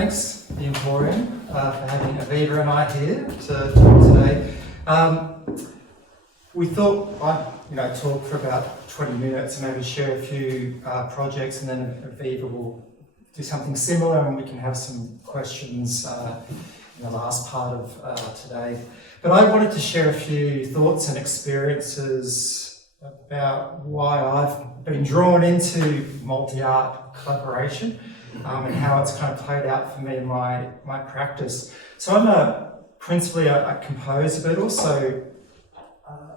Thanks, the Emporium, for having Aviva and I here to talk today. We thought I'd talk for about 20 minutes and maybe share a few projects, and then Aviva will do something similar and we can have some questions in the last part of today. But I wanted to share a few thoughts and experiences about why I've been drawn into multi-art collaboration and how it's kind of played out for me in my practice. So I'm principally a composer, but also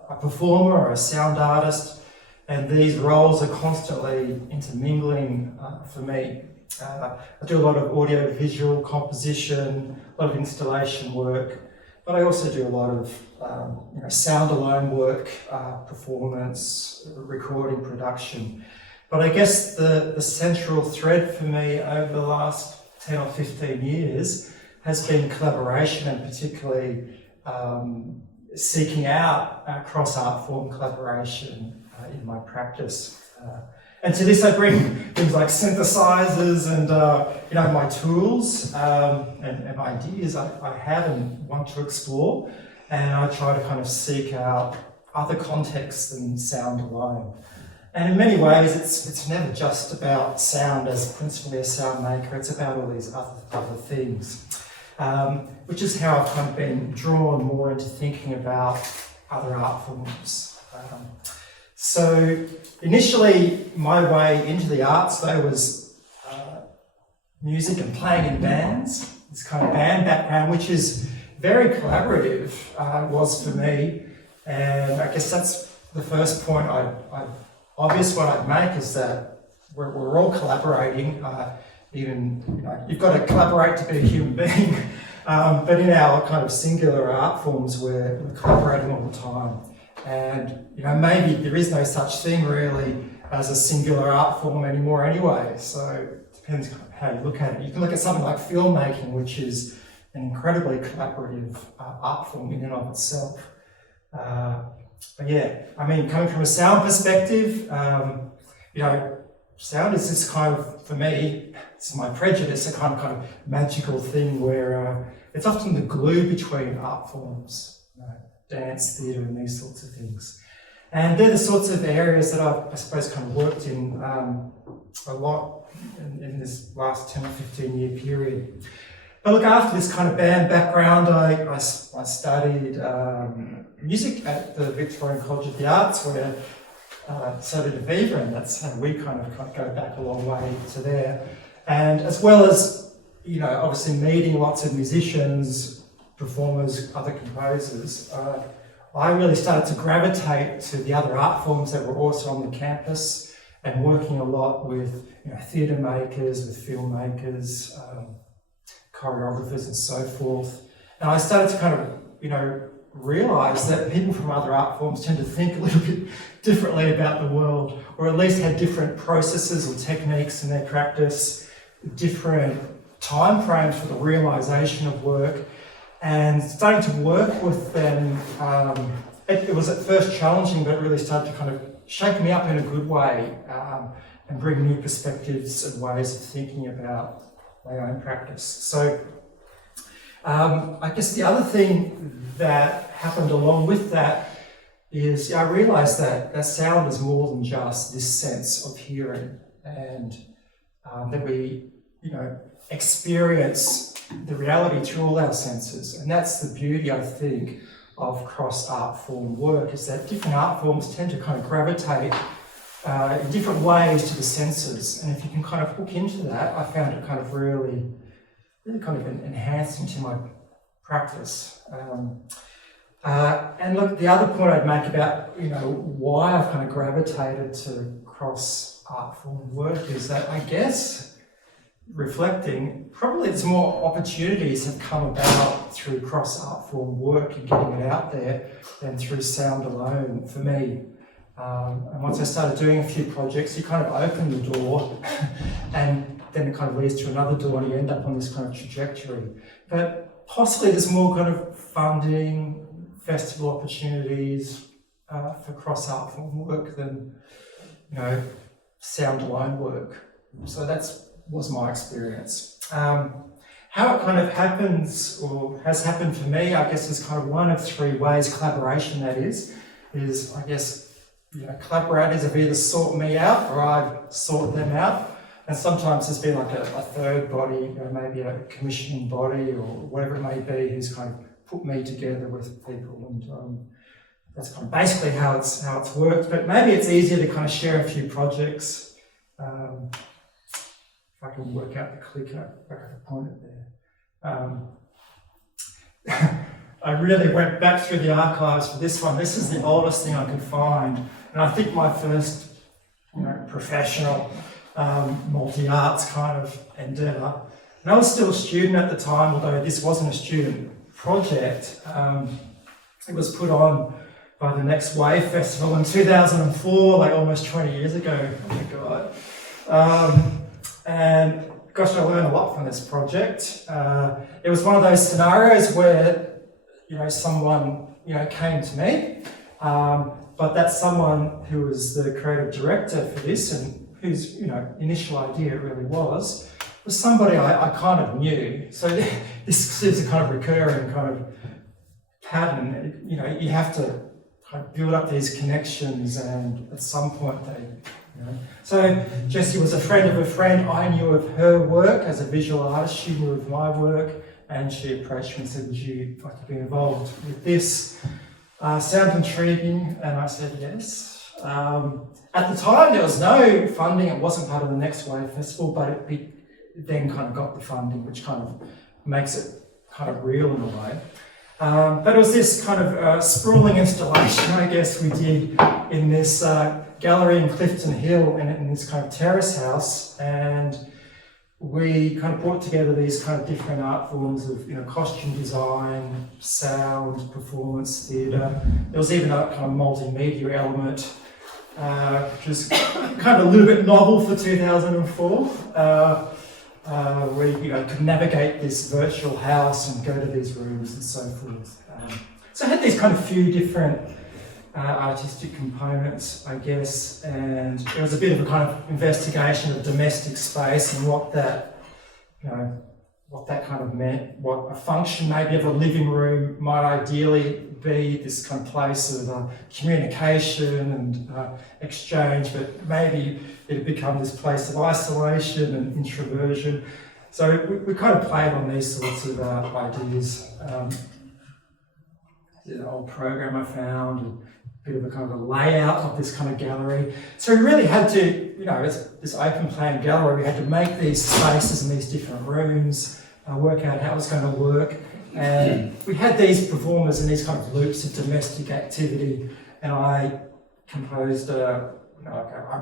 a performer or a sound artist, and these roles are constantly intermingling for me. I do a lot of audio-visual composition, a lot of installation work, but I also do a lot of sound-alone work, performance, recording, production. But I guess the central thread for me over the last 10 or 15 years has been collaboration, and particularly seeking out cross-art form collaboration in my practice. And to this I bring things like synthesizers and my tools and ideas I have and want to explore, and I try to kind of seek out other contexts than sound alone. And in many ways it's never just about sound as principally a sound maker, it's about all these other things. Which is how I've kind of been drawn more into thinking about other art forms. So initially, my way into the arts though was music and playing in bands, this kind of band background, which is very collaborative, was for me. And I guess that's the first point obvious one I'd make, is that we're all collaborating. You've got to collaborate to be a human being, but in our kind of singular art forms, we're collaborating all the time. And maybe there is no such thing really as a singular art form anymore anyway, so it depends how you look at it. You can look at something like filmmaking, which is an incredibly collaborative art form in and of itself. But yeah, coming from a sound perspective, sound is this kind of, for me, it's my prejudice, a kind of magical thing where it's often the glue between art forms, dance, theatre, and these sorts of things. And they're the sorts of areas that I've, I suppose, kind of worked in a lot in this last 10 or 15 year period. But look, after this kind of band background, I studied music at the Victorian College of the Arts, where so did Aviva, and that's how we kind of go back a long way to there. And as well as, obviously meeting lots of musicians, performers, other composers, I really started to gravitate to the other art forms that were also on the campus, and working a lot with theatre makers, with filmmakers, choreographers and so forth. And I started to kind of, realise that people from other art forms tend to think a little bit differently about the world, or at least had different processes or techniques in their practice, different time frames for the realisation of work. And starting to work with them, it was at first challenging, but it really started to kind of shake me up in a good way, and bring new perspectives and ways of thinking about my own practice. So I guess the other thing that happened along with that is I realised that sound is more than just this sense of hearing, and that we, experience the reality through all our senses. And that's the beauty, I think, of cross-art form work, is that different art forms tend to kind of gravitate in different ways to the senses. And if you can kind of hook into that, I found it kind of really kind of enhancing to my practice. And look, the other point I'd make about, why I've kind of gravitated to cross-art form work is that, I guess, reflecting, probably there's more opportunities have come about through cross-art form work and getting it out there than through sound alone for me. And once I started doing a few projects, you kind of open the door and then it kind of leads to another door and you end up on this kind of trajectory. But possibly there's more kind of funding, festival opportunities for cross-art form work than, sound alone work. So that was my experience. how it kind of happens, or has happened for me, I guess, is kind of one of three ways collaboration that is I guess, collaborators have either sought me out or I've sought them out. And sometimes there's been like a third body, maybe a commissioning body or whatever it may be, who's kind of put me together with people, and that's kind of basically how it's worked. But maybe it's easier to kind of share a few projects. If I can work out the clicker, I can point it there. I really went back through the archives for this one. This is the oldest thing I could find, and I think my first, professional multi-arts kind of endeavour. And I was still a student at the time, although this wasn't a student project. It was put on by the Next Wave Festival in 2004, like almost 20 years ago. Oh my God. And gosh, I learned a lot from this project. It was one of those scenarios where, someone, came to me, but that someone who was the creative director for this, and whose, initial idea it really was somebody I kind of knew. So this is a kind of recurring kind of pattern. You have to kind of build up these connections, and at some point they, So Jessie was a friend of a friend. I knew of her work as a visual artist. She knew of my work, and she approached me and said, "Would you like to be involved with this? Sounds intriguing," and I said yes. At the time, there was no funding. It wasn't part of the Next Wave Festival, but it then kind of got the funding, which kind of makes it kind of real in a way. But it was this kind of sprawling installation, I guess, we did in this gallery in Clifton Hill, in this kind of terrace house, and we kind of brought together these kind of different art forms of, costume design, sound, performance, theatre. There was even a kind of multimedia element, which was kind of a little bit novel for 2004. Where you could navigate this virtual house and go to these rooms and so forth. So I had these kind of few different artistic components, I guess, and it was a bit of a kind of investigation of domestic space and what that, what that kind of meant, what a function maybe of a living room might ideally be, this kind of place of communication and exchange, but maybe it had become this place of isolation and introversion. So we kind of played on these sorts of ideas. An old program I found, and a bit of a kind of a layout of this kind of gallery. So we really had to, it's this open plan gallery, we had to make these spaces in these different rooms, work out how it was going to work. And we had these performers in these kind of loops of domestic activity, and I composed a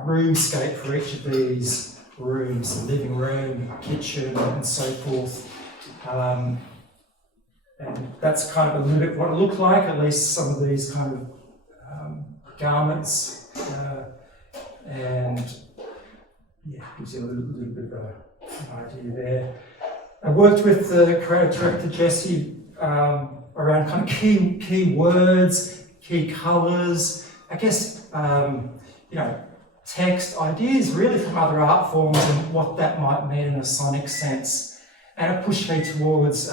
roomscape for each of these rooms, the living room, kitchen, and so forth. And that's kind of a little bit what it looked like, at least some of these kind of garments. And yeah, gives you a little bit of an idea there. I worked with the creative director, Jessie, around kind of key words, key colours, I guess, text, ideas really from other art forms and what that might mean in a sonic sense. And it pushed me towards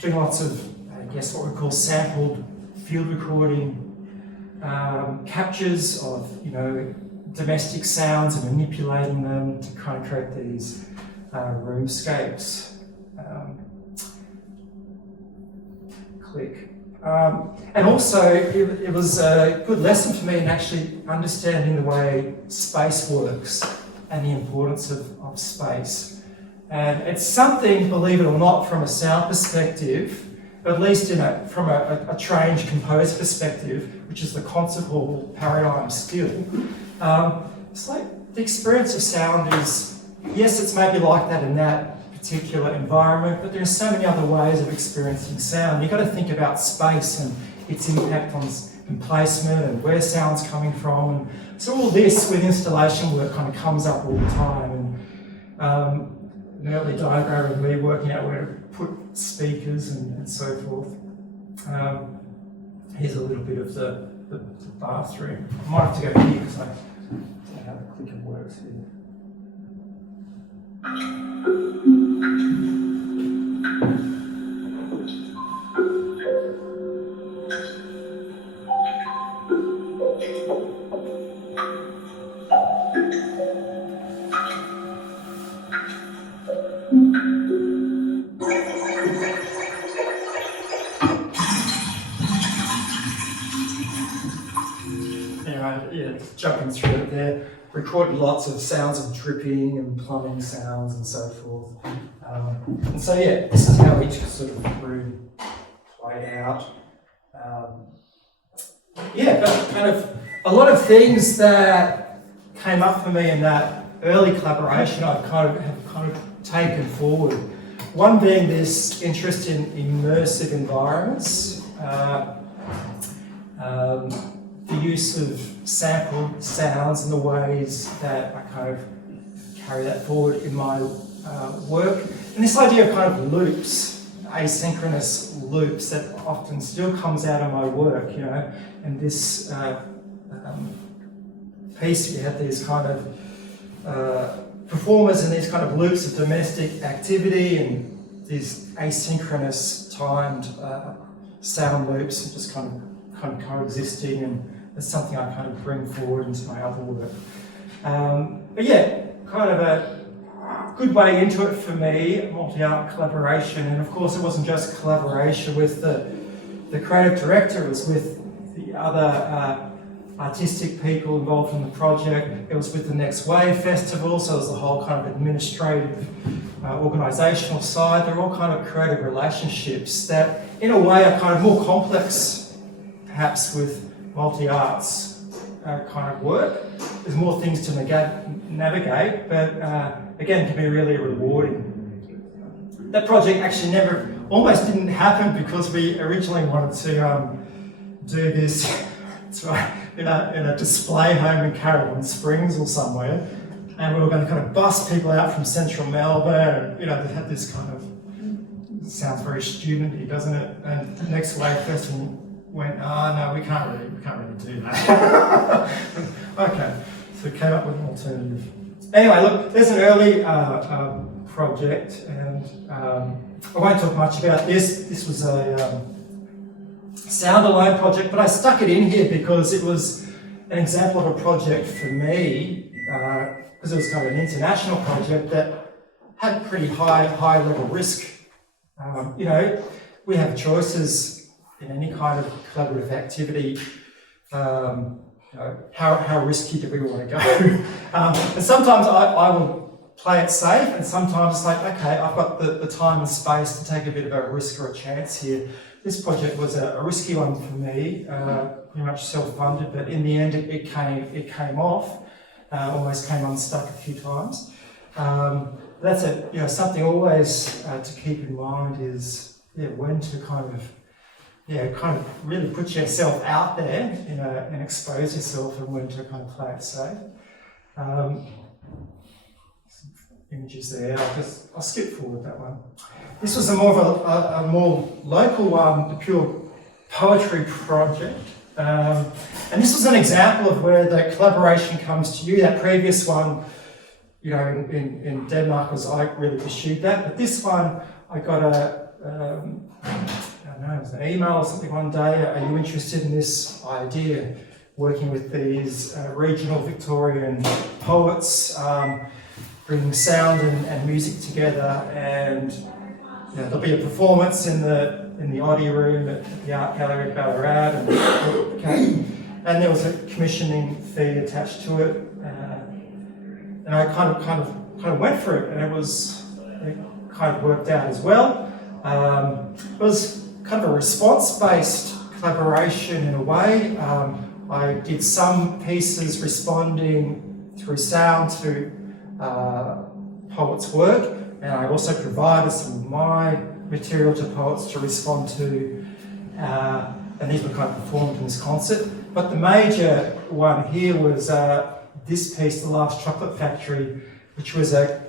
doing lots of, I guess, what we call sampled field recording, captures of, domestic sounds and manipulating them to kind of create these roomscapes. And also, it was a good lesson for me in actually understanding the way space works and the importance of space. And it's something, believe it or not, from a sound perspective, at least from a trained composer perspective, which is the concert hall paradigm still, it's like the experience of sound is, yes, it's maybe like that in that particular environment, but there are so many other ways of experiencing sound. You've got to think about space and its impact on placement and where sound's coming from. And so all this with installation work kind of comes up all the time. And an early diagram of me working out where to put speakers and so forth. Here's a little bit of the bathroom. I might have to go here because I don't know how the clicker works here. jumping through it there. Recorded lots of sounds of dripping and plumbing sounds and so forth. And so yeah, this is how each sort of room played out. Yeah, but kind of a lot of things that came up for me in that early collaboration I've kind of taken forward. One being this interest in immersive environments, the use of sampled sounds and the ways that I kind of carry that forward in my work. And this idea of kind of loops, asynchronous loops that often still comes out of my work, you know. And this piece, we have these kind of performers in these kind of loops of domestic activity and these asynchronous timed sound loops and just kind of coexisting, and it's something I kind of bring forward into my other work. But yeah, kind of a good way into it for me, multi-art collaboration, and of course it wasn't just collaboration with the creative director, it was with the other artistic people involved in the project. It was with the Next Wave Festival, so there's the whole kind of administrative, organisational side. They're all kind of creative relationships that, in a way, are kind of more complex, perhaps, with multi-arts kind of work. There's more things to navigate, but again, can be really rewarding. That project actually almost didn't happen because we originally wanted to do this in a display home in Carolyn Springs or somewhere, and we were going to kind of bust people out from central Melbourne, and, you know, they had this kind of, it sounds very student-y, doesn't it? And the Next Wave Festival went, no, we can't really do that. Okay, so we came up with an alternative. Anyway, look, there's an early project, and I won't talk much about this. This was a sound alone project, but I stuck it in here because it was an example of a project for me, because it was kind of an international project that had pretty high level risk. You know, we have choices in any kind of collaborative activity. You know, how risky do we want to go? And sometimes I will play it safe, and sometimes it's like, okay, I've got the time and space to take a bit of a risk or a chance here. This project was a risky one for me, pretty much self-funded, but in the end it came off. Almost came unstuck a few times. That's something always to keep in mind is when to kind of really put yourself out there, and expose yourself, and when to kind of play it safe. Some images there. I'll skip forward that one. This was a more local one, the pure poetry project. And this was an example of where the collaboration comes to you. That previous one, you know, in Denmark, I really pursued that. But this one, I got it was an email or something one day. Are you interested in this idea? Working with these regional Victorian poets, bringing sound and music together, and there'll be a performance in the audio room at the Art Gallery at Ballarat, and there was a commissioning fee attached to it, and I kind of went for it, and it kind of worked out as well. It was kind of a response-based collaboration in a way. I did some pieces responding through sound to poets' work, and I also provided some of my material to poets to respond to, and these were kind of performed in this concert. But the major one here was this piece, The Last Chocolate Factory, which was a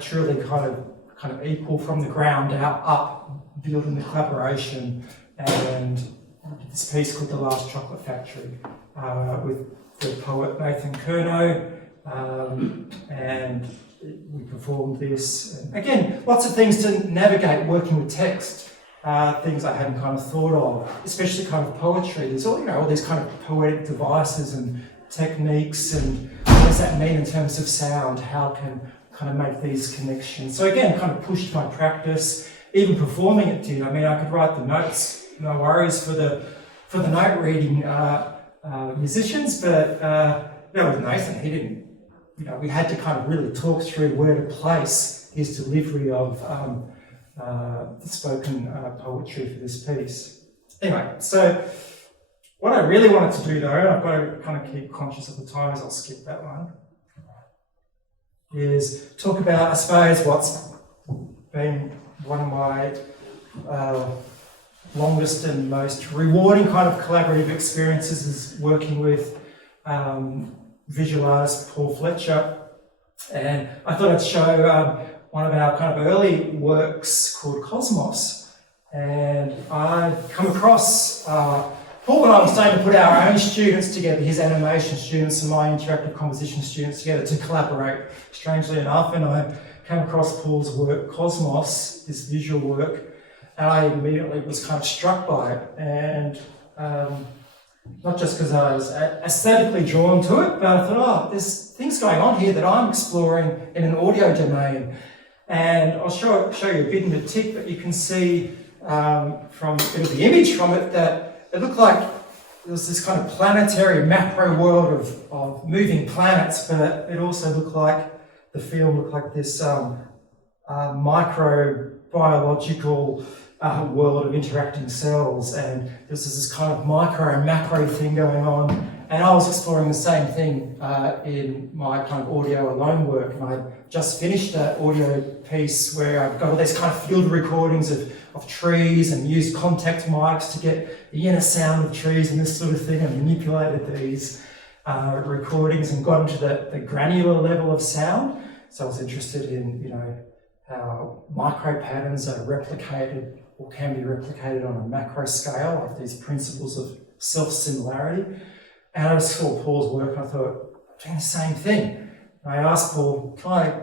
truly kind of equal from the ground up, building the collaboration, and this piece called The Last Chocolate Factory with the poet Nathan Curnow, and we performed this. And again, lots of things to navigate working with text, things I hadn't kind of thought of, especially kind of poetry. There's all these kind of poetic devices and techniques, and what does that mean in terms of sound? How can kind of make these connections? So again, kind of pushed my practice. Even performing it did. I mean, I could write the notes, no worries for the note reading, musicians, but with Nathan, he didn't, we had to kind of really talk through where to place his delivery of spoken poetry for this piece. Anyway, so what I really wanted to do though, and I've got to kind of keep conscious of the time as I'll skip that one, is talk about, I suppose, what's been one of my longest and most rewarding kind of collaborative experiences is working with visual artist Paul Fletcher. And I thought I'd show one of our kind of early works called Cosmos. And I've come across, Paul and I were starting to put our own students together, his animation students and my interactive composition students together to collaborate, strangely enough. And I came across Paul's work, Cosmos, this visual work, and I immediately was kind of struck by it. And not just because I was aesthetically drawn to it, but I thought, there's things going on here that I'm exploring in an audio domain. And I'll show you a bit in the tick, but you can see from a bit of the image from it that it looked like there was this kind of planetary macro world of moving planets, but it also looked like the field looked like this microbiological world of interacting cells, and this is this kind of micro and macro thing going on. And I was exploring the same thing in my kind of audio alone work, and I just finished that audio piece where I've got all these kind of field recordings of trees and used contact mics to get the inner sound of trees and this sort of thing, and manipulated these recordings and got into the granular level of sound. So I was interested in, how micro patterns are replicated or can be replicated on a macro scale, like these principles of self-similarity. And I saw Paul's work and I thought, I'm doing the same thing. And I asked Paul, can I,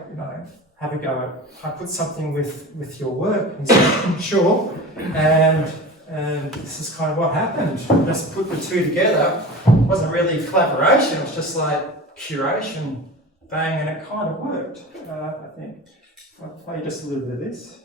have a go? Can I put something with your work? And he said, sure. And this is kind of what happened. Just put the two together. It wasn't really collaboration, it was just like curation, bang, and it kind of worked, I think. I'll play just a little bit of this.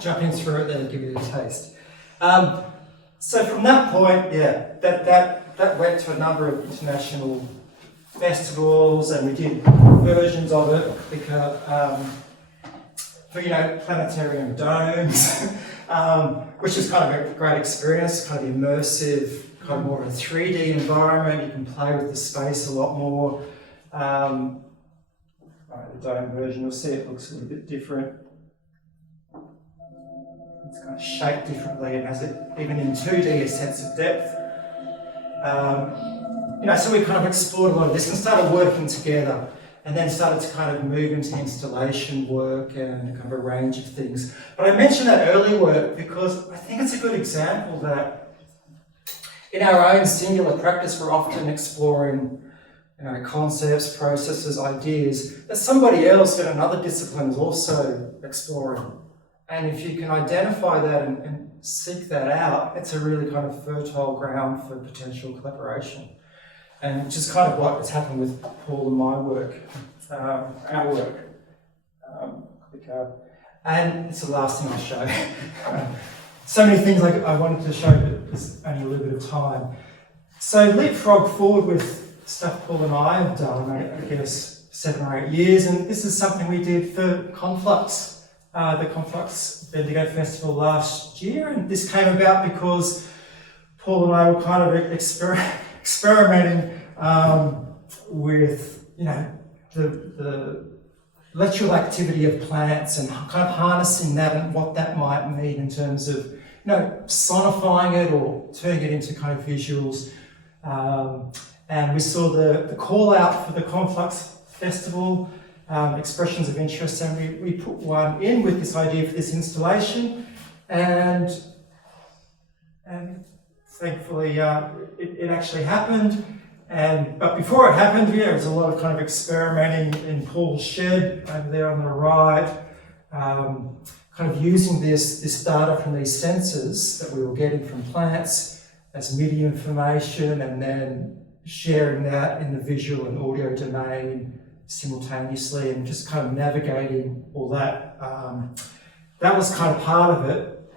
Jumping through it, then give you a taste. So from that point, that went to a number of international festivals, and we did versions of it for planetarium domes, which is kind of a great experience, kind of immersive, kind of more of a 3D environment. You can play with the space a lot more. The dome version, you'll see it looks a little bit different. It's kind of shaped differently and has it, even in 2D, a sense of depth. So we kind of explored a lot of this and started working together, and then started to kind of move into installation work and kind of a range of things. But I mentioned that early work because I think it's a good example that in our own singular practice, we're often exploring concepts, processes, ideas that somebody else in another discipline is also exploring. And if you can identify that and seek that out, it's a really kind of fertile ground for potential collaboration. And which is kind of what has happened with Paul and my work, our work. And it's the last thing I'll show. So many things I wanted to show, but there's only a little bit of time. So leapfrog forward with stuff Paul and I have done, I guess 7 or 8 years, and this is something we did for Conflux. The Conflux Bendigo Festival last year, and this came about because Paul and I were kind of experimenting with the electrical activity of plants and kind of harnessing that and what that might mean in terms of, sonifying it or turning it into kind of visuals. And we saw the call out for the Conflux Festival, expressions of interest, and we put one in with this idea for this installation, and thankfully it actually happened. But before it happened, there was a lot of kind of experimenting in Paul's shed over there on the right, kind of using this data from these sensors that we were getting from plants as MIDI information, and then sharing that in the visual and audio domain simultaneously, and just kind of navigating all that. That was kind of part of it.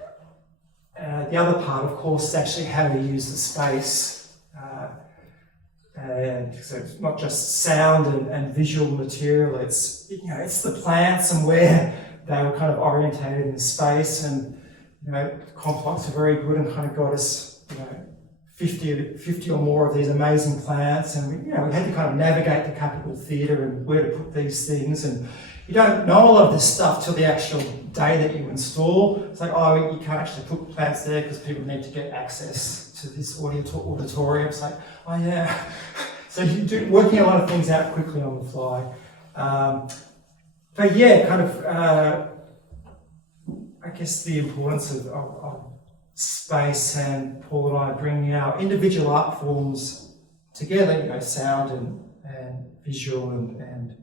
The other part, of course, is actually how we use the space. And so it's not just sound and visual material, it's the plants and where they were kind of orientated in the space. And Conflux are very good and kind of got us 50 or more of these amazing plants, and we had to kind of navigate the Capitol Theatre and where to put these things. And you don't know all of this stuff till the actual day that you install. It's like, you can't actually put plants there because people need to get access to this auditorium. It's like, yeah. So you're working a lot of things out quickly on the fly. But yeah, kind of, I guess the importance of space, and Paul and I bringing our individual art forms together, sound and visual, and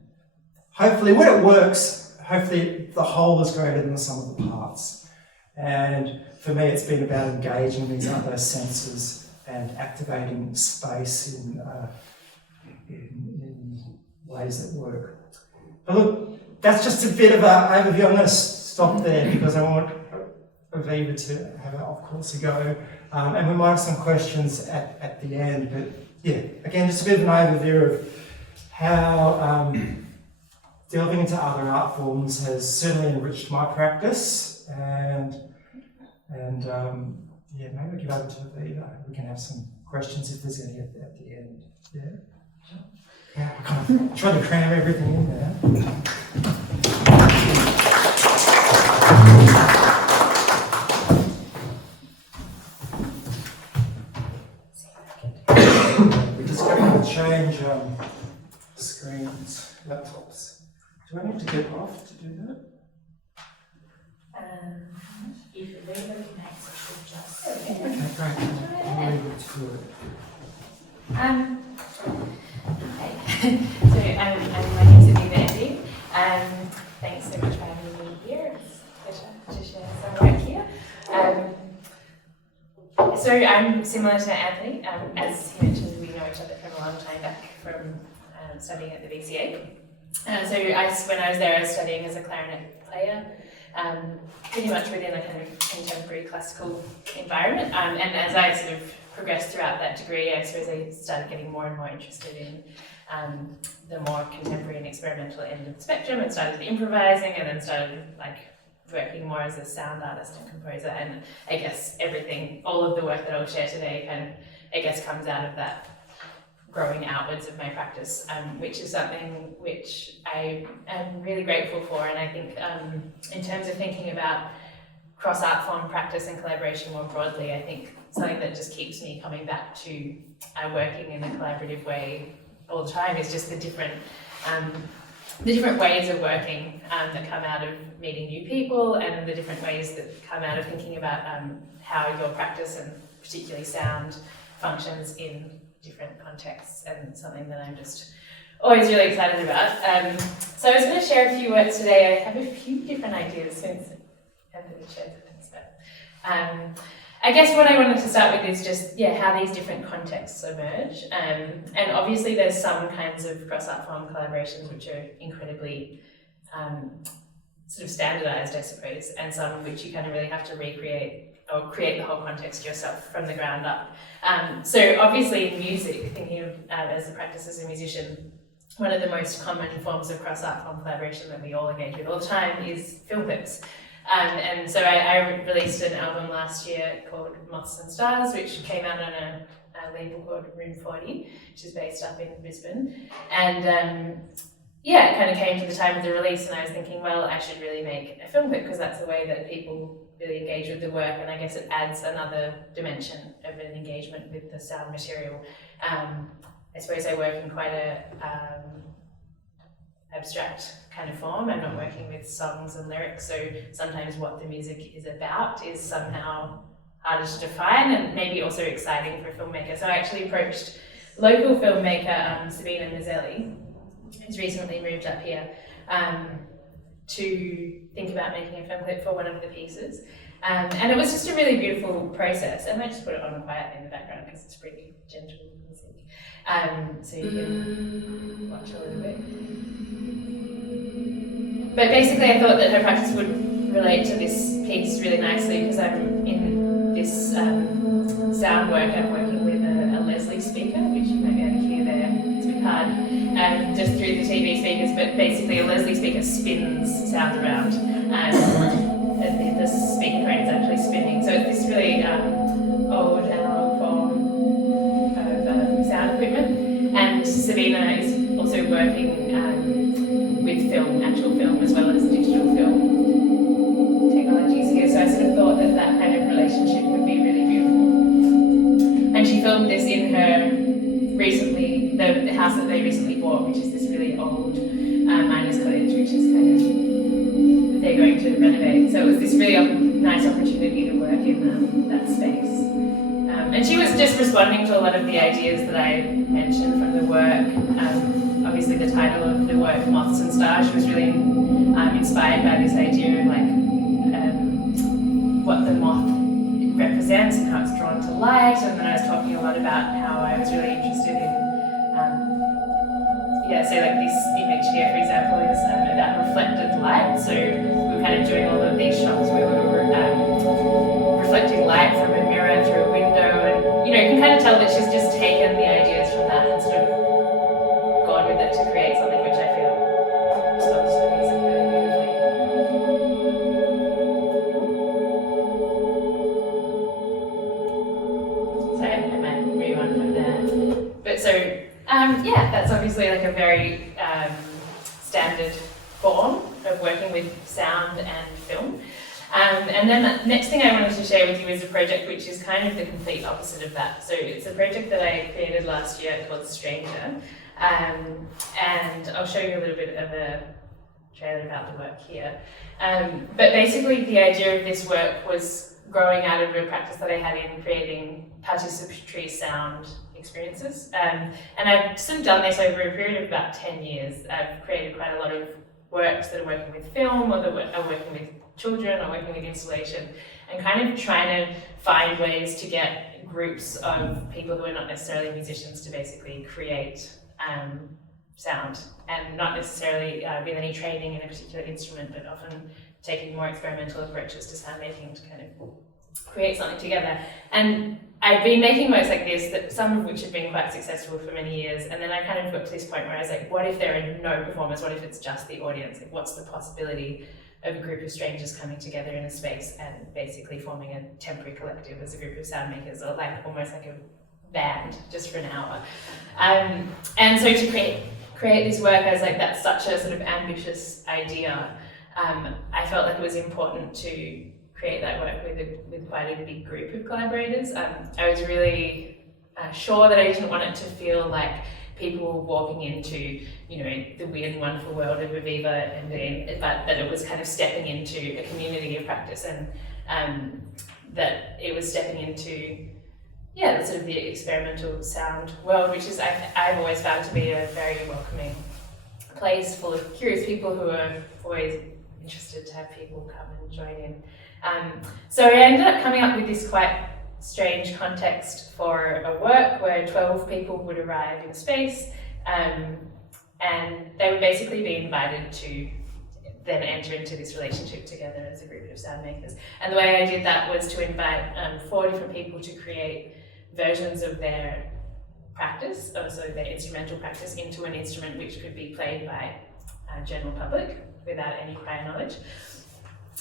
hopefully when it works, hopefully the whole is greater than the sum of the parts. And for me, it's been about engaging these other senses and activating space in ways that work. But look, that's just a bit of an overview. I'm going to stop there because I want Aviva to have, of course, a go. And we might have some questions at the end. But yeah, again, just a bit of an overview of how delving into other art forms has certainly enriched my practice. And maybe I'll give over to Aviva. We can have some questions if there's any at the end. Yeah, I kind of tried to cram everything in there. We're just going to change screens, laptops. Do I need to get off to do that? If Aviva can access it, just. Okay, great. I'll leave it to it. Hi. So my name is Aviva Endean. Thanks so much for having me here. It's a pleasure to share some work here. So I'm similar to Anthony. As he mentioned, we know each other from a long time back from studying at the VCA. When I was there, I was studying as a clarinet player, pretty much within a kind of contemporary classical environment. And as I sort of progressed throughout that degree, I suppose I started getting more and more interested in the more contemporary and experimental end of the spectrum, and started improvising, and then started working more as a sound artist and composer. And I guess all of the work that I'll share today comes out of that growing outwards of my practice, which is something which I am really grateful for. And I think in terms of thinking about cross-art form practice and collaboration more broadly, I think something that just keeps me coming back to working in a collaborative way all the time is just the different ways of working that come out of meeting new people, and the different ways that come out of thinking about how your practice and particularly sound functions in different contexts, and something that I'm just always really excited about. So I was going to share a few works today. I have a few different ideas since Anthony shared things, but I guess what I wanted to start with is just how these different contexts emerge, and obviously there's some kinds of cross-art form collaborations which are incredibly sort of standardized, I suppose, and some which you kind of really have to recreate or create the whole context yourself from the ground up. So obviously in music, thinking of as a practice as a musician, one of the most common forms of cross-art form collaboration that we all engage with all the time is film clips. And so I released an album last year called Moths and Stars, which came out on a label called Room 40, which is based up in Brisbane. And yeah, it kind of came to the time of the release, and I was thinking, well, I should really make a film clip, because that's the way that people really engage with the work, and I guess it adds another dimension of an engagement with the sound material. I suppose I work in quite a abstract kind of form. I'm not working with songs and lyrics, so sometimes what the music is about is somehow harder to define, and maybe also exciting for a filmmaker. So I actually approached local filmmaker Sabina Mazzelli, who's recently moved up here, to think about making a film clip for one of the pieces. And it was just a really beautiful process. And I just put it on quietly in the background because it's pretty gentle music. So you can watch a little bit. But basically I thought that her practice would relate to this piece really nicely, because I'm in this sound work, I'm working with a Leslie speaker, which you might be able to hear there. It's a bit hard, just through the TV speakers, but basically a Leslie speaker spins sound around. The speaker crane is actually spinning. So it's this really old analog form of sound equipment. And Sabina is also working with film, actual film, as well as digital film technologies here. So I sort of thought that that kind of relationship would be really beautiful. And she filmed this in her the house that they recently bought, which is this really old miners' cottage, which is kind of, they're going to renovate. So it was this really nice opportunity to work in that space. And she was just responding to a lot of the ideas that I mentioned from the work. Obviously the title of the work, Moths and Stars, she was really inspired by this idea of like what the moth represents and how it's drawn to light. And then I was talking a lot about how I was really interested in so like this image here, for example, is about reflected light. So we were kind of doing all of these shots where we were reflecting light from a mirror through a window, and you can kind of tell that she's just taken the ideas from that and sort of gone with it to create something which I feel responds to the music really beautifully. So I might move on from there. But so that's obviously like a very standard form of working with sound and film. And then the next thing I wanted to share with you is a project which is kind of the complete opposite of that. So it's a project that I created last year called Stranger. And I'll show you a little bit of a trailer about the work here. But basically the idea of this work was growing out of a practice that I had in creating participatory sound experiences. And I've sort of done this over a period of about 10 years. I've created quite a lot of works that are working with film, or that are working with children, or working with installation, and kind of trying to find ways to get groups of people who are not necessarily musicians to basically create sound, and not necessarily with any training in a particular instrument, but often taking more experimental approaches to sound making to kind of create something together. And I've been making works like this, that some of which have been quite successful for many years, and then I kind of got to this point where I was like, what if there are no performers? What if it's just the audience? Like, what's the possibility of a group of strangers coming together in a space and basically forming a temporary collective as a group of sound makers, or like almost like a band just for an hour? And so to create this work, I was like, that's such a sort of ambitious idea. I felt like it was important to create that work with quite a big group of collaborators. I was really sure that I didn't want it to feel like people were walking into, the weird and wonderful world of Aviva Endean, but that it was kind of stepping into a community of practice, and that it was stepping into, the sort of the experimental sound world, which is I've always found to be a very welcoming place full of curious people who are always interested to have people come and join in. So I ended up coming up with this quite strange context for a work where 12 people would arrive in a space, and they would basically be invited to then enter into this relationship together as a group of sound makers. And the way I did that was to invite 4 different people to create versions of their practice, also their instrumental practice, into an instrument which could be played by general public without any prior knowledge.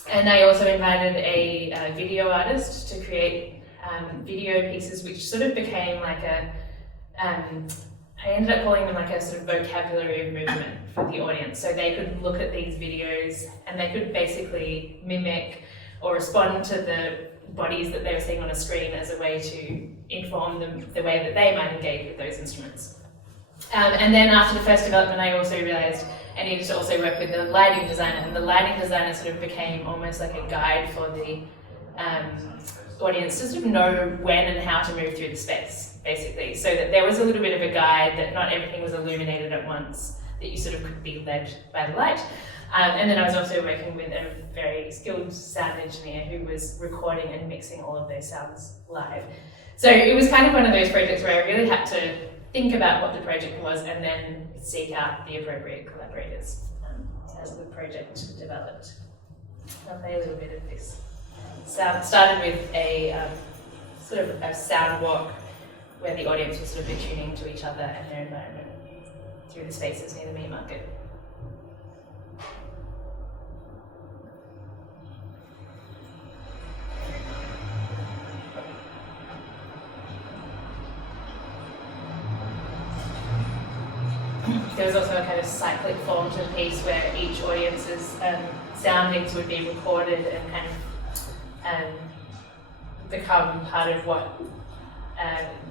And I also invited a video artist to create video pieces which sort of became like a I ended up calling them like a sort of vocabulary of movement for the audience. So they could look at these videos and they could basically mimic or respond to the bodies that they were seeing on a screen as a way to inform them the way that they might engage with those instruments. And then after the first development, I also realised I needed to also work with the lighting designer, and the lighting designer sort of became almost like a guide for the audience to sort of know when and how to move through the space, basically, so that there was a little bit of a guide, that not everything was illuminated at once, that you sort of could be led by the light. And then I was also working with a very skilled sound engineer who was recording and mixing all of those sounds live. So it was kind of one of those projects where I really had to think about what the project was and then seek out the appropriate collaborators as the project developed. I'll play a little bit of this. Started with a sort of a sound walk where the audience was sort of attuning to each other and their environment through the spaces near the meat market. There was also a kind of cyclic form to the piece where each audience's soundings would be recorded and kind of become part of what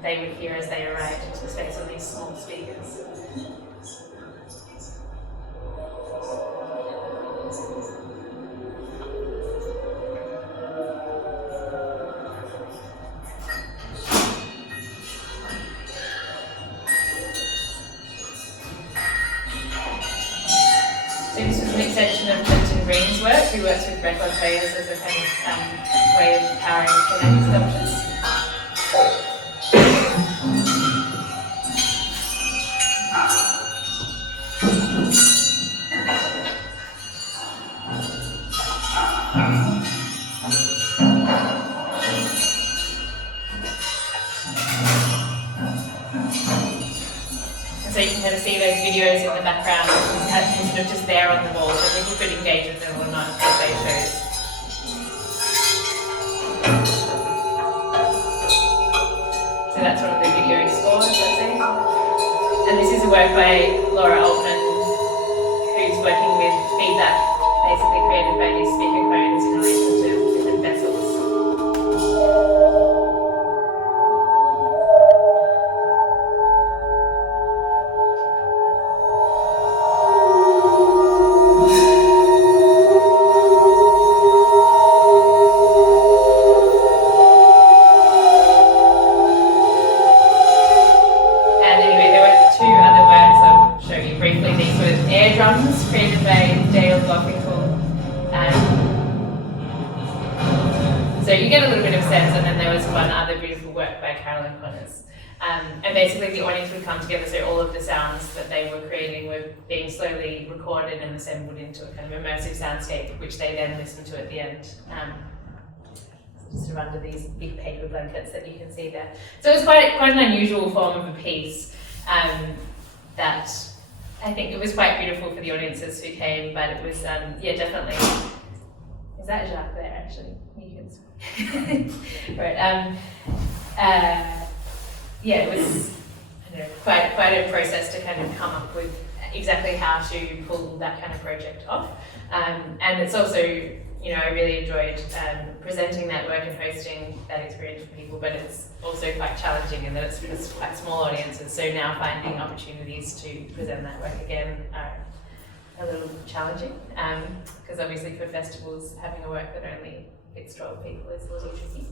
they would hear as they arrived into the space on these small speakers. So this was an extension of Green's work, who works with record players as a kind of way of powering kinetic sculptures. And so you can kind of see those videos in the background, sort of just there on the wall, so people could engage with them or not as they chose. So that's one of the video scores, let's say. And this is a work by Laura Altman, who's working with feedback, basically created by these speaker cones in relation to different vessels. So you get a little bit of sense, and then there was one other beautiful work by Carolyn Connors. And basically the audience would come together, so all of the sounds that they were creating were being slowly recorded and assembled into a kind of immersive soundscape, which they then listened to at the end. Sort of under these big paper blankets that you can see there. So it was quite an unusual form of a piece that I think it was quite beautiful for the audiences who came, but it was, yeah, definitely. Is that Jacques there, actually? You can right. Yeah, it was, I don't know, quite a process to kind of come up with exactly how to pull that kind of project off. And it's also, you know, I really enjoyed presenting that work and hosting that experience for people, but it's also quite challenging in that it's quite small audiences, so now finding opportunities to present that work again are a little challenging, because obviously for festivals, having a work that only fits 12 people is a little tricky.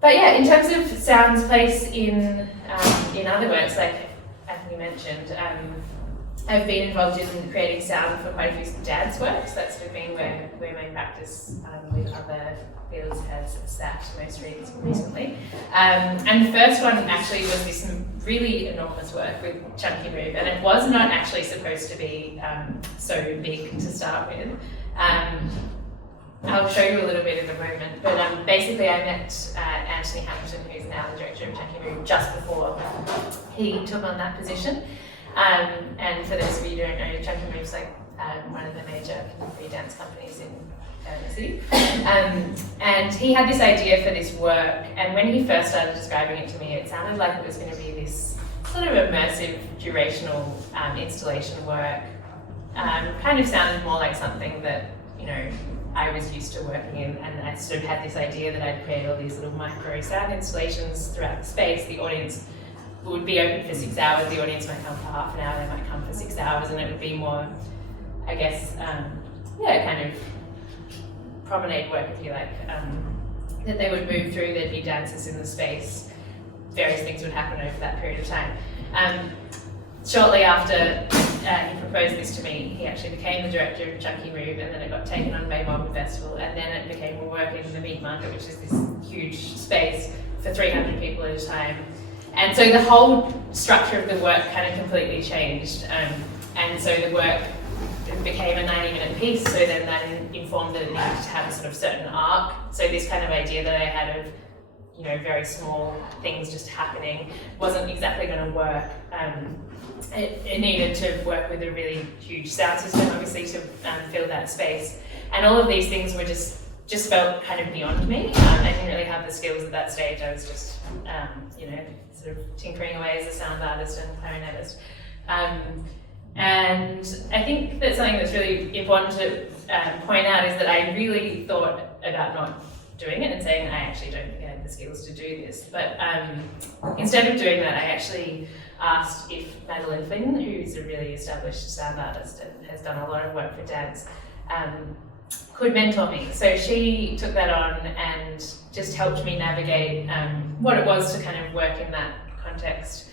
But yeah, in terms of sound's place in other works, like Anthony mentioned, I've been involved in creating sound for quite a few dance works. That's sort of been where my practice with other fields has sat most recently. And the first one actually was this really enormous work with Chunky Move, and it was not actually supposed to be so big to start with. I'll show you a little bit in a moment, but basically I met Anthony Hamilton, who's now the director of Chunky Move, just before he took on that position. And for those of you who don't know, Chunky Move's like one of the major contemporary dance companies in the city. And he had this idea for this work, and when he first started describing it to me, it sounded like it was going to be this sort of immersive, durational installation work. Kind of sounded more like something that, you know, I was used to working in, and I sort of had this idea that I'd create all these little micro sound installations throughout the space. The audience would be open for 6 hours, the audience might come for half an hour, they might come for 6 hours, and it would be more, I guess, kind of promenade work, if you like, that they would move through, there'd be dancers in the space, various things would happen over that period of time. Shortly after he proposed this to me, he actually became the director of Chunky Move, and then it got taken on by Melbourne Festival, and then it became a work in the meat market, which is this huge space for 300 people at a time. And so the whole structure of the work kind of completely changed, and so the work became a 90-minute piece, so then that informed that it needed to have a sort of certain arc. So this kind of idea that I had of, you know, very small things just happening wasn't exactly going to work. It needed to work with a really huge sound system, obviously, to fill that space. And all of these things were just felt kind of beyond me. I didn't really have the skills at that stage. I was just, sort of tinkering away as a sound artist and clarinetist. And I think that something that's really important to point out is that I really thought about not doing it and saying, I actually don't think I have the skills to do this. But instead of doing that, I actually asked if Madeline Flynn, who's a really established sound artist and has done a lot of work for dance, could mentor me. So she took that on and just helped me navigate what it was to kind of work in that context,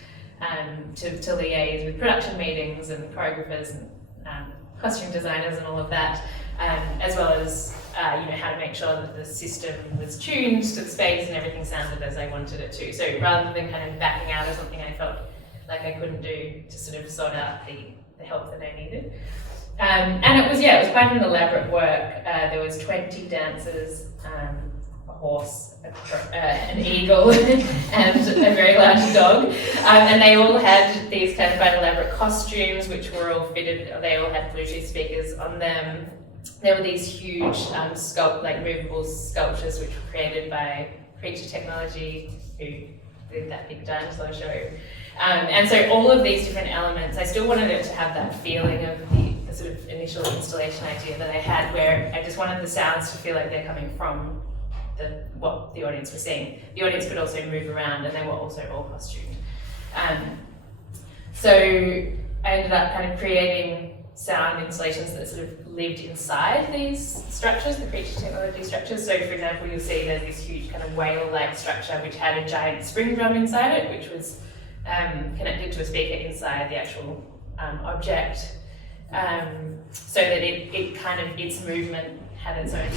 to liaise with production meetings and choreographers and costume designers and all of that, as well as how to make sure that the system was tuned to the space and everything sounded as I wanted it to. So rather than kind of backing out of something I felt like I couldn't do, to sort of sort out the help that I needed. And it was quite an elaborate work. There was 20 dancers, a horse, an eagle, and a very large dog. And they all had these kind of quite elaborate costumes, which were all fitted, they all had Bluetooth speakers on them. There were these huge movable sculptures which were created by Creature Technology, who did that big dinosaur show. And so all of these different elements, I still wanted it to have that feeling of the sort of initial installation idea that I had, where I just wanted the sounds to feel like they're coming from what the audience was seeing. The audience could also move around, and they were also all costumed. So I ended up kind of creating sound installations that sort of lived inside these structures, the Creature Technology structures. So for example, you'll see there's this huge kind of whale-like structure which had a giant spring drum inside it, which was connected to a speaker inside the actual object, so that its movement had its own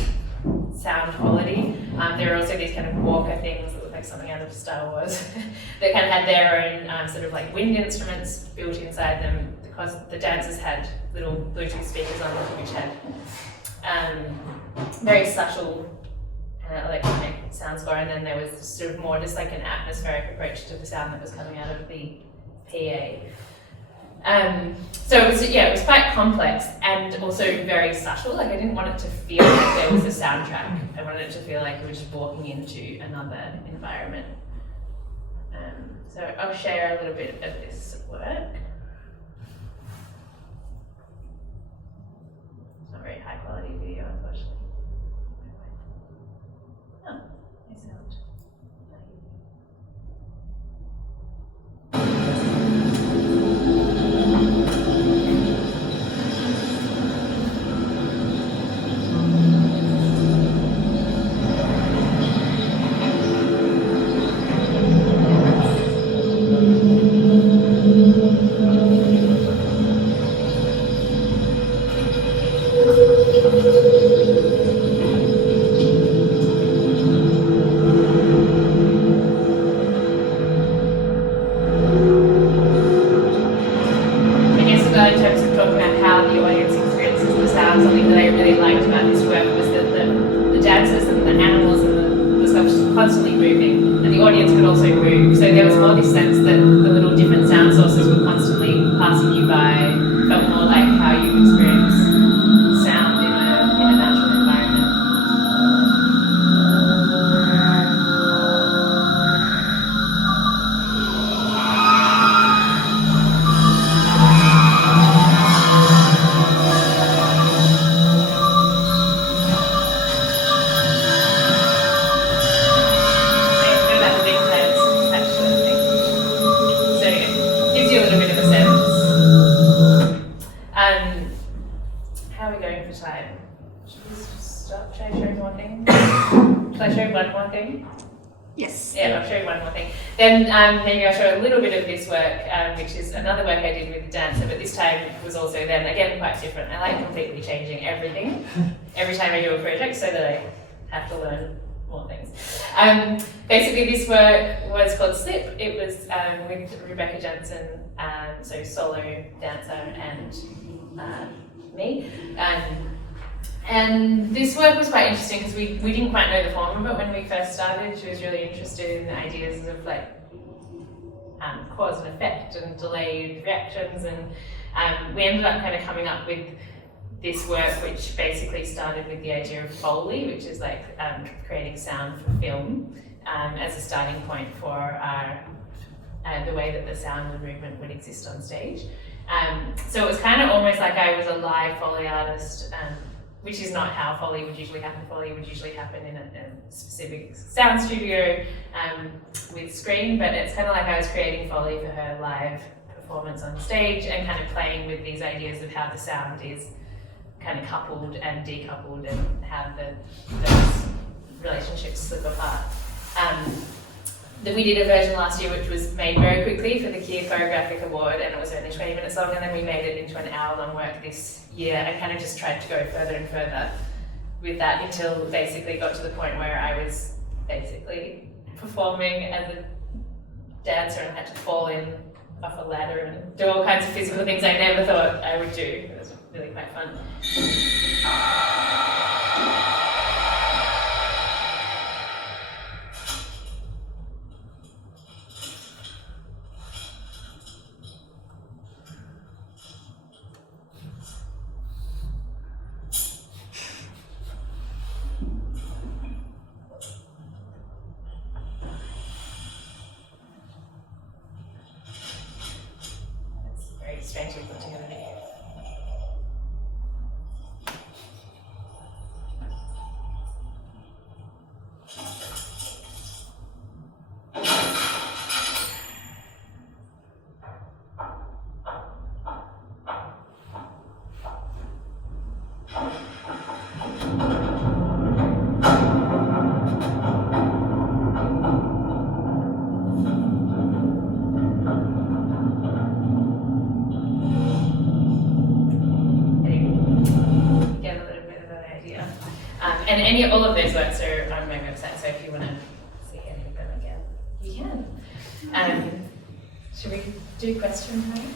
sound quality. There are also these kind of walker things that look like something out of Star Wars that kind of had their own sort of like wind instruments built inside them, because the dancers had little Bluetooth speakers on them which had very subtle electronic sound score, and then there was sort of more just like an atmospheric approach to the sound that was coming out of the PA. So it was quite complex and also very subtle. Like I didn't want it to feel like there was a soundtrack. I wanted it to feel like we were just walking into another environment. So I'll share a little bit of this work. It's not very high quality video, unfortunately. Oh, I sound. Constantly moving, and the audience could also move. So there was more this sense that the little different sound sources were constantly passing you by, felt more like how you experience Then maybe I'll show a little bit of this work, which is another work I did with the dancer, but this time was also then again quite different. I like completely changing everything every time I do a project so that I have to learn more things. Basically this work was called Slip. It was with Rebecca Jensen, so solo dancer, and me. And this work was quite interesting because we didn't quite know the form of it when we first started. She was really interested in the ideas of like cause and effect and delayed reactions, and we ended up kind of coming up with this work, which basically started with the idea of Foley, which is like creating sound for film, as a starting point for the way that the sound and movement would exist on stage. So it was kind of almost like I was a live Foley artist, which is not how Foley would usually happen. Foley would usually happen in a specific sound studio with screen, but it's kind of like I was creating Foley for her live performance on stage and kind of playing with these ideas of how the sound is kind of coupled and decoupled and how those relationships slip apart. We did a version last year which was made very quickly for the Kia Choreographic Award, and it was only 20 minutes long, and then we made it into an hour-long work this year and kind of just tried to go further and further with that until basically got to the point where I was basically performing as a dancer and had to fall in off a ladder and do all kinds of physical things I never thought I would do. It was really quite fun. Strangely put together video. And all of those works are on my website, so if you want to see any of them again, you can. Should we do question time?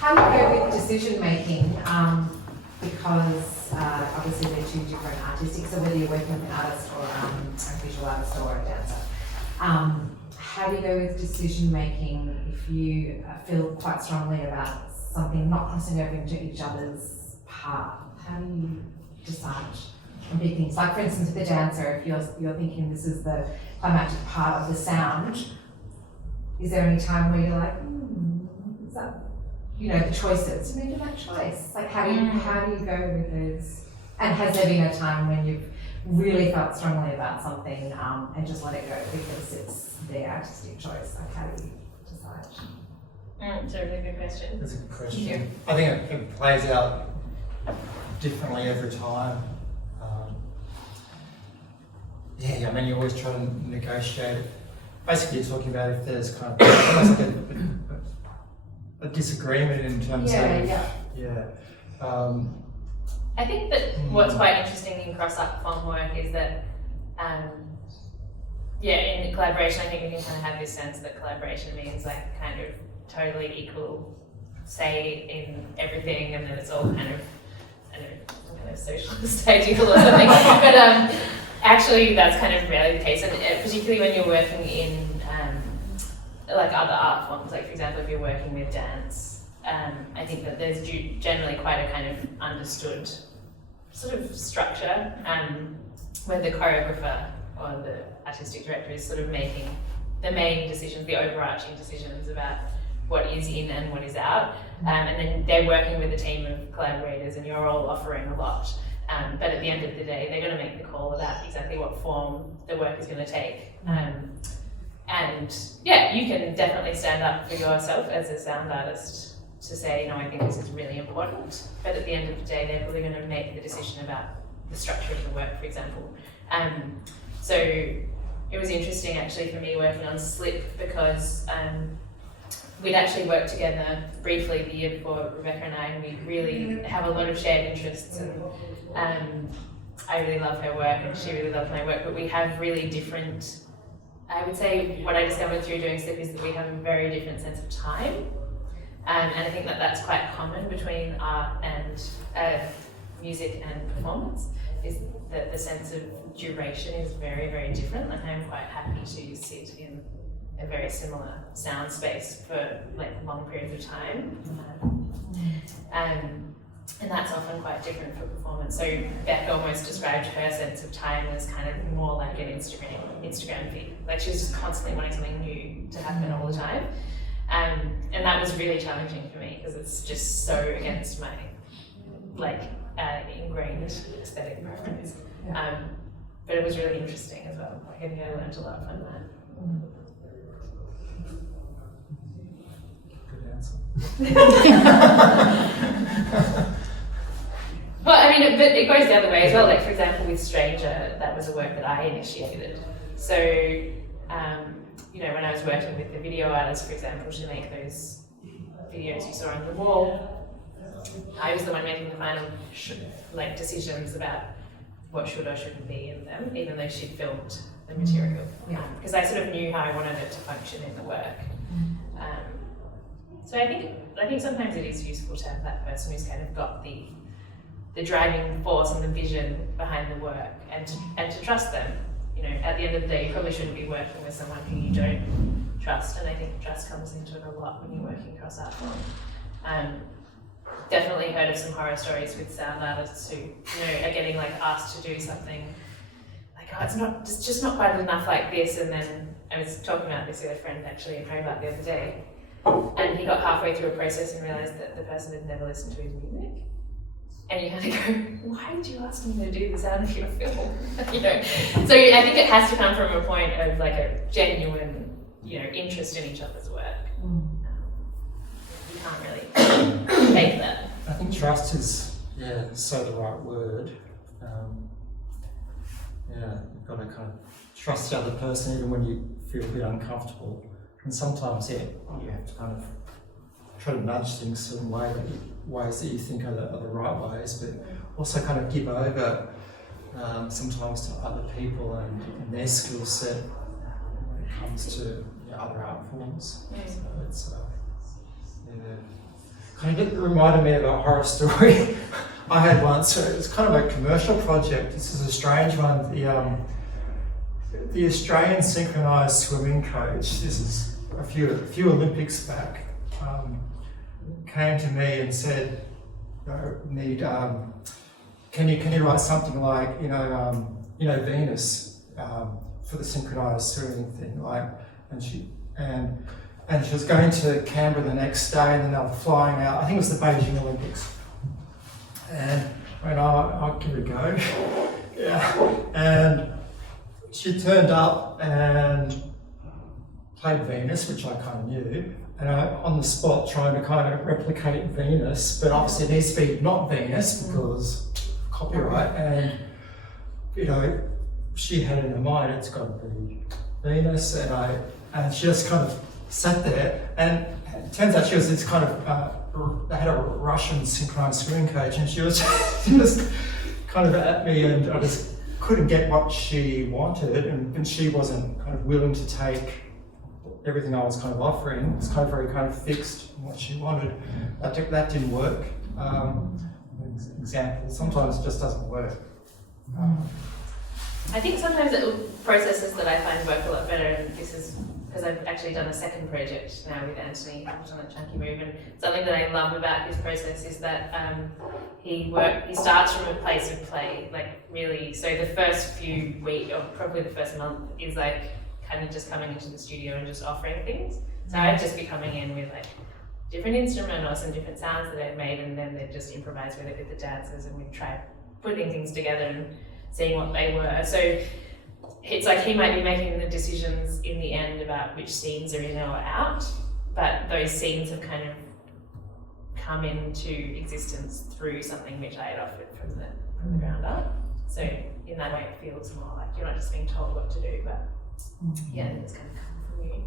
How do you go with decision making? Because obviously they're two different artistics, so whether you're working with an artist or a visual artist or a dancer. How do you go with decision making if you feel quite strongly about something not crossing over into each other's path? How do you decide on big things? Like for instance with the dancer, if you're thinking this is the climactic part of the sound, is there any time where you're like, is that, you know, the choices, you make that choice? Like how do you go with those? And has there been a time when you've really felt strongly about something and just let it go because it's their artistic choice? Like how do you decide? It's a really good question. That's a good question. Yeah. I think it plays out differently every time. I mean, you always try to negotiate it. Basically, you're talking about if there's kind of almost like a disagreement in terms of I think that what's quite interesting in cross-platform work is that, in collaboration, I think we can kind of have this sense that collaboration means like kind of totally equal say in everything, and then it's all kind of, I don't know, some kind of socialist ideal or something. But actually, that's kind of rarely the case, and particularly when you're working in like other art forms, like for example, if you're working with dance, I think that there's generally quite a kind of understood sort of structure where the choreographer or the artistic director is sort of making the main decisions, the overarching decisions about what is in and what is out, and then they're working with a team of collaborators and you're all offering a lot. But at the end of the day, they're going to make the call about exactly what form the work is going to take. And yeah, you can definitely stand up for yourself as a sound artist to say, I think this is really important. But at the end of the day, they're probably going to make the decision about the structure of the work, for example. So it was interesting actually for me working on Slip because we'd actually worked together briefly the year before, Rebecca and I, and we really have a lot of shared interests, and I really love her work and she really loves my work, but we have really different, I would say what I discovered through doing Slip is that we have a very different sense of time, and I think that that's quite common between art and music and performance, is that the sense of duration is very, very different. Like I'm quite happy to sit in a very similar sound space for like long periods of time. And that's often quite different for performance. So Beck almost described her sense of time as kind of more like an Instagram feed. Like she was just constantly wanting something new to happen all the time. And that was really challenging for me because it's just so against my ingrained aesthetic preference. But it was really interesting as well. I think I learned a lot from that. Good answer. Well, I mean, but it goes the other way as well. Like, for example, with Stranger, that was a work that I initiated. So, when I was working with the video artist, for example, to make those videos you saw on the wall, I was the one making the final decisions about what should or shouldn't be in them, even though she'd filmed the material. Because I sort of knew how I wanted it to function in the work. So I think sometimes it is useful to have that person who's kind of got the driving force and the vision behind the work, and to trust them. At the end of the day, you probably shouldn't be working with someone who you don't trust, and I think trust comes into it a lot when you're working across art form. Definitely heard of some horror stories with sound artists who, are getting asked to do something it's just not quite enough like this, and then I was talking about this with a friend actually at Hobart the other day, and he got halfway through a process and realised that the person had never listened to his music. And you kind of go, why did you ask me to do the sound of your film? So I think it has to come from a point of a genuine, interest in each other's work. You can't really fake that. I think trust is, so the right word. You've got to kind of trust the other person even when you feel a bit uncomfortable. And sometimes, you have to kind of try to nudge things certain ways that you think are the right ways, but also kind of give over sometimes to other people and their skill set when it comes to other art forms. So it's kind of reminded me of a horror story I had once. So it was kind of a commercial project. This is a strange one. The Australian synchronised swimming coach, this is a few Olympics back, came to me and said, can you write something like, Venus for the synchronised swimming thing, and she was going to Canberra the next day, and then they were flying out. I think it was the Beijing Olympics, and I'll give it a go. And she turned up and played Venus, which I kind of knew, and on the spot trying to kind of replicate Venus, but obviously it needs to be not Venus because copyright, and she had in her mind it's got to be Venus, and she just kind of sat there, and it turns out she was this kind of they had a Russian synchronized swimming coach, and she was just kind of at me, and I just couldn't get what she wanted, and she wasn't kind of willing to take everything I was kind of offering. It was kind of very kind of fixed in what she wanted. That didn't work. Example, sometimes it just doesn't work. I think sometimes processes that I find work a lot better, and this is because I've actually done a second project now with Anthony on a Chunky Move, and something that I love about his process is that he starts from a place of play, really. So the first few weeks, or probably the first month, is kind of just coming into the studio and just offering things. So I'd just be coming in with different instrument or some different sounds that I'd made, and then they'd just improvise with it with the dancers, and we'd try putting things together and seeing what they were. So it's like he might be making the decisions in the end about which scenes are in or out, but those scenes have kind of come into existence through something which I had offered from the ground up. So in that way it feels more like you're not just being told what to do, but yeah, it's kind of coming from you.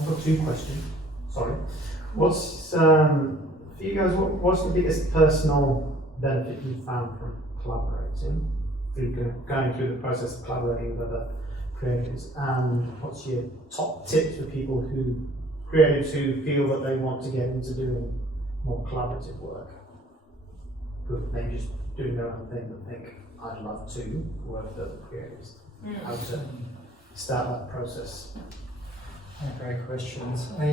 I've got two questions. Sorry. What's for you guys? What's the biggest personal benefit you found from collaborating, going through the process of collaborating with other creatives? And what's your top tips for people creatives who feel that they want to get into doing more collaborative work, who are maybe just doing their own thing but think, I'd love to work with other creatives? How to start that process? Great questions. I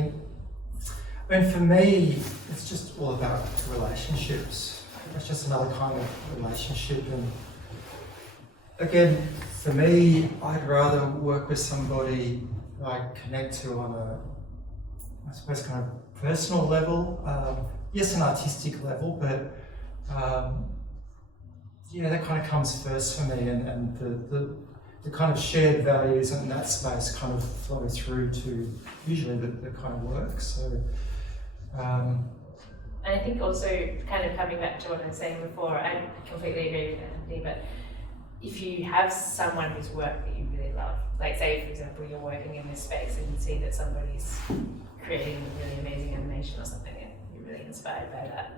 mean, for me, it's just all about relationships. It's just another kind of relationship. And again, for me, I'd rather work with somebody I connect to on a, I suppose, kind of personal level. Yes, an artistic level, but yeah, that kind of comes first for me, and the kind of shared values in that space kind of flow through to usually the kind of work. So, and I think also kind of coming back to what I was saying before, I completely agree with Anthony, but if you have someone whose work that you really love, like say for example you're working in this space and you see that somebody's creating really amazing animation or something and you're really inspired by that,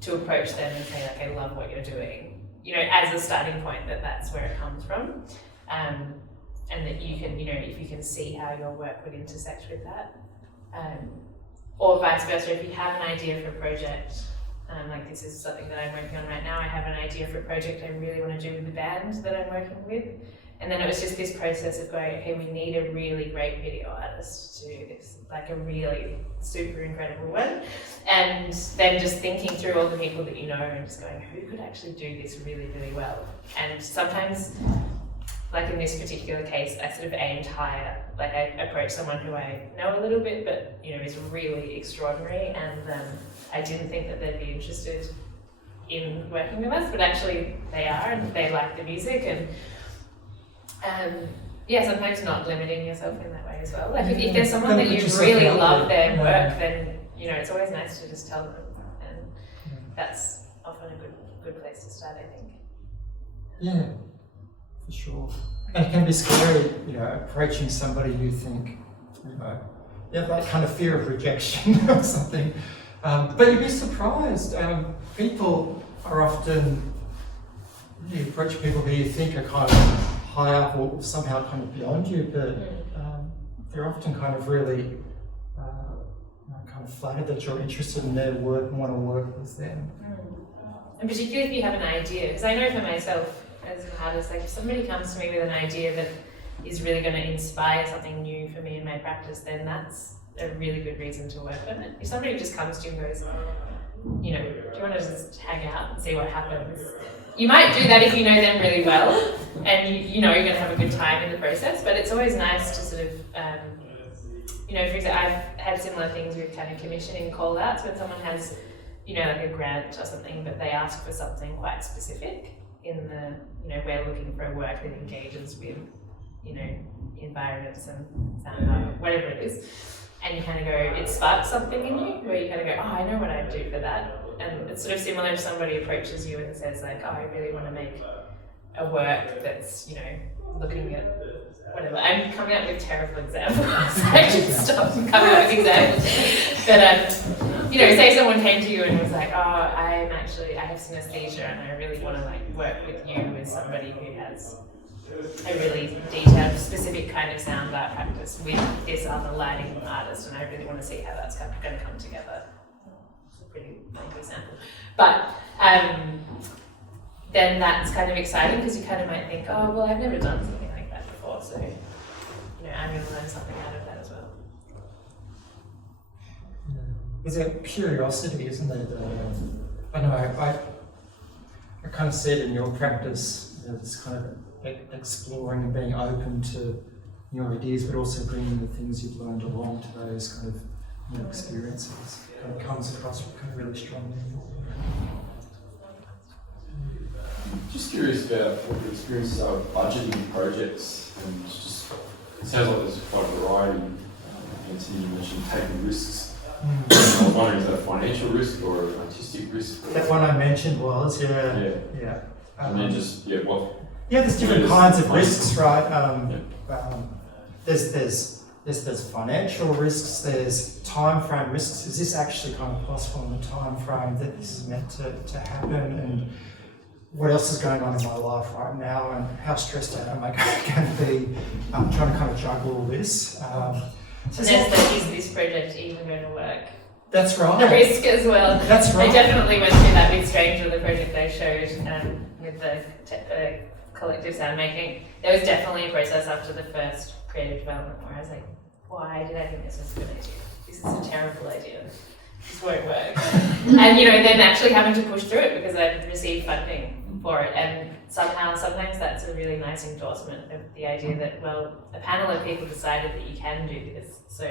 to approach them and say like, I love what you're doing, you know, as a starting point, that's where it comes from. And that you can, you know, if you can see how your work would intersect with that. Or vice versa, if you have an idea for a project, like this is something that I'm working on right now, I have an idea for a project I really want to do with the band that I'm working with. And then it was just this process of going, okay, we need a really great video artist to do this, like a really super incredible one. And then just thinking through all the people that you know and just going, who could actually do this really, really well? And sometimes, like in this particular case, I sort of aimed higher. Like I approached someone who I know a little bit, but you know is really extraordinary, and I didn't think that they'd be interested in working with us, but actually they are, and they like the music, and yeah, sometimes not limiting yourself in that way as well. Like if there's someone that you really love their work, then you know it's always nice to just tell them, and that's often a good place to start, I think. Yeah. For sure. And it can be scary, you know, approaching somebody you think, you know, you have that kind of fear of rejection or something. But you'd be surprised. People are often, you approach people who you think are kind of high up or somehow kind of beyond you, but they're often kind of really kind of flattered that you're interested in their work and want to work with them. And particularly if you have an idea, because I know for myself, as an artist, like if somebody comes to me with an idea that is really going to inspire something new for me in my practice, then that's a really good reason to work on it. If somebody just comes to you and goes, you know, do you want to just hang out and see what happens? You might do that if you know them really well and you know you're going to have a good time in the process, but it's always nice to sort of, you know, for example, I've had similar things with kind of commissioning call-outs when someone has, you know, like a grant or something, but they ask for something quite specific. In the, you know, we're looking for a work that engages with, you know, environments and sound, whatever it is. And you kind of go, it sparks something in you where you kind of go, oh, I know what I'd do for that. And it's sort of similar if somebody approaches you and says like, oh, I really want to make a work that's, you know, looking at whatever. I'm coming up with terrible examples. I should stop coming up with examples. But, you know, say someone came to you and was like, oh, I have synesthesia and I really want to like work with you as somebody who has a really detailed, specific kind of sound art practice with this other lighting artist, and I really want to see how that's going to come together. It's a pretty blank example. But then that's kind of exciting because you kind of might think, oh, well, I've never done something like that before, so you know, I'm going to learn something out of that as well. There's a curiosity, isn't there? I know, I kind of see it in your practice, you know, this kind of exploring and being open to new ideas, but also bringing the things you've learned along to those kind of new experiences. Kind of comes across kind of really strongly. Just curious about what your experiences are with budgeting projects, and just it sounds like there's quite a variety. Anthony, you mentioned taking risks. I was wondering, is that a financial risk or an artistic risk? That one I mentioned was, Yeah. yeah. And then just, yeah, what? Yeah, there's different kinds of risks, right? There's financial risks, there's time frame risks. Is this actually kind of possible in the time frame that this is meant to happen? And what else is going on in my life right now? And how stressed out am I going to be trying to kind of juggle all this? So there's the, is this project even going to work? That's right. The risk as well. That's right. I definitely went through that with Stranger, the project I showed with the collective sound making. There was definitely a process after the first creative development where I was like, why did I think this was a good idea? This is a terrible idea. This won't work. And then actually having to push through it because I'd received funding for it, and sometimes that's a really nice endorsement of the idea that, well, a panel of people decided that you can do this, so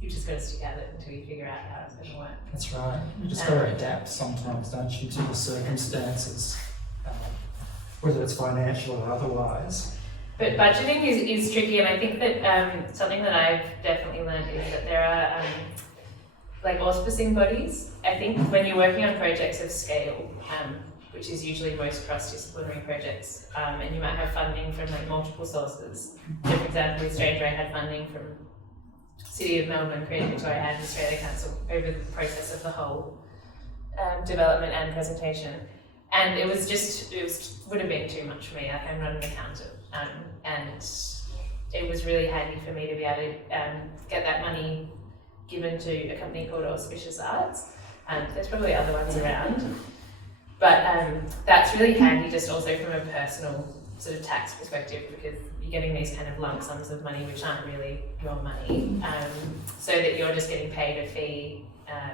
you just got to stick at it until you figure out how it's going to work. That's right. You just got to adapt sometimes, don't you, to the circumstances, whether it's financial or otherwise. But budgeting is tricky, and I think that something that I've definitely learned is that there are like auspicing bodies. I think when you're working on projects of scale, which is usually most cross-disciplinary projects, and you might have funding from like multiple sources. So for example, with Stranger, I had funding from City of Melbourne, Creative Victoria and Australia Council over the process of the whole development and presentation. And it would have been too much for me. Like, I'm not an accountant, and it was really handy for me to be able to get that money given to a company called Auspicious Arts. There's probably other ones around, but that's really handy just also from a personal sort of tax perspective, because you're getting these kind of lump sums of money which aren't really your money, so that you're just getting paid a fee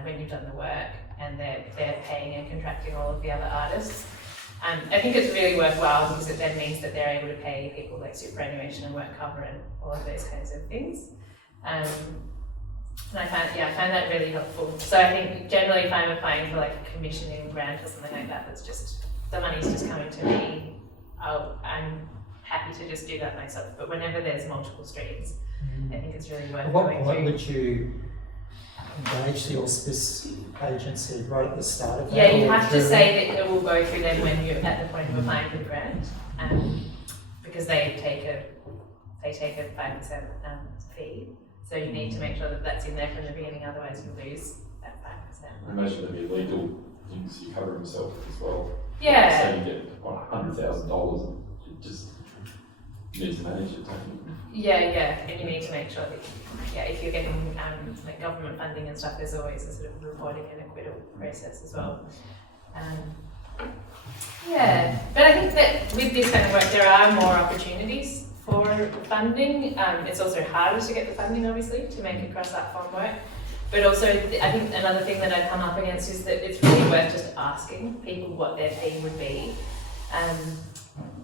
when you've done the work, and they're paying and contracting all of the other artists. I think it's really worthwhile because it then means that they're able to pay people like superannuation and work cover and all of those kinds of things. And I find that really helpful. So I think generally if I'm applying for like a commissioning grant or something like that, that's just, the money's just coming to me, I'm happy to just do that myself. But whenever there's multiple streams, I think it's really worth going through. What would you engage the auspice agency right at the start of that? Yeah, you have to say that it will go through them when you're at the point of applying for the grant, because they take a 5% fee. So you need to make sure that that's in there from the beginning, otherwise you lose that 5%. I imagine there'd be legal things you cover yourself as well. Yeah. So you get $100,000, you just need to manage it, don't you? Yeah, and you need to make sure that, if you're getting like government funding and stuff, there's always a sort of reporting and acquittal process as well. But I think that with this kind of work, there are more opportunities for funding. It's also harder to get the funding, obviously, to make a cross-platform work. But also, I think another thing that I've come up against is that it's really worth just asking people what their fee would be.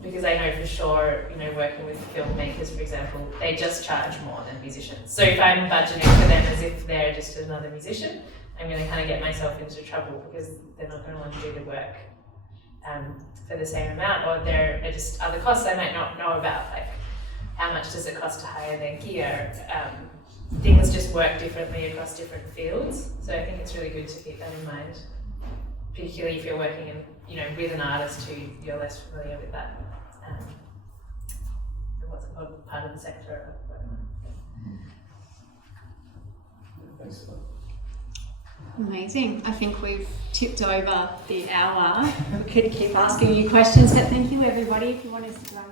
Because I know for sure, working with filmmakers, for example, they just charge more than musicians. So if I'm budgeting for them as if they're just another musician, I'm going to kind of get myself into trouble because they're not going to want to do the work for the same amount, or there are just other costs I might not know about, like how much does it cost to hire their gear. Things just work differently across different fields, so I think it's really good to keep that in mind, particularly if you're working with an artist who you're less familiar with that. What's it called? Part of the sector. Thanks for that. Amazing. I think we've tipped over the hour. We could keep asking you questions, but thank you everybody. If you want to sit down.